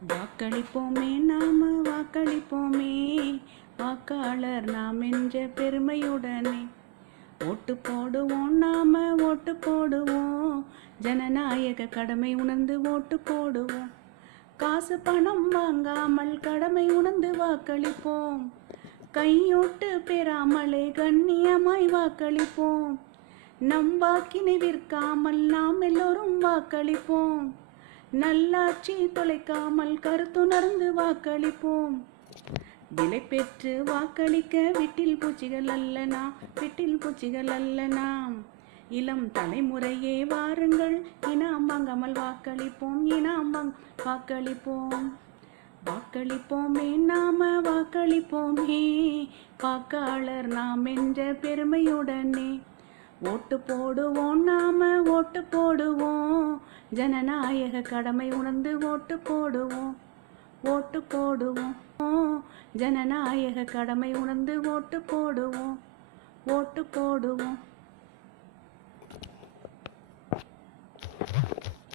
வாக்களிப்போமே நாம வாக்களிப்போமே, வாக்காளர் நாம் என்ற பெருமையுடனே. ஓட்டு போடுவோம் நாம ஓட்டு போடுவோம், ஜனநாயக கடமை உணர்ந்து ஓட்டு போடுவோம். காசு பணம் வாங்காமல் கடமை உணர்ந்து வாக்களிப்போம், கையோட்டு பெறாமலே கண்ணியமாய் வாக்களிப்போம். நம் வாக்கினை விற்காமல் நாம் எல்லோரும் வாக்களிப்போம், நல்லாட்சி தொலைக்காமல் கருத்துணர்ந்து வாக்களிப்போம். விலை பெற்று வாக்களிக்க விட்டில் பூச்சிகள் அல்ல நாம், விட்டில் பூச்சிகள் அல்ல நாம். இளம் தலைமுறையே வாருங்கள், இனாம் வாங்காமல் வாக்களிப்போம், இனாம் வாக்களிப்போம். வாக்களிப்போமே நாம வாக்களிப்போமே, வாக்காளர் நாம் என்ற பெருமையுடனே. ஓட்டு போடுவோம் நாம ஓட்டு போடுவோம், ஜனநாயக கடமை உணர்ந்து ஓட்டு போடுவோம். ஓட்டு போடுவோம், ஜனநாயக கடமை உணர்ந்து ஓட்டு போடுவோம். ஓட்டு போடுவோம்.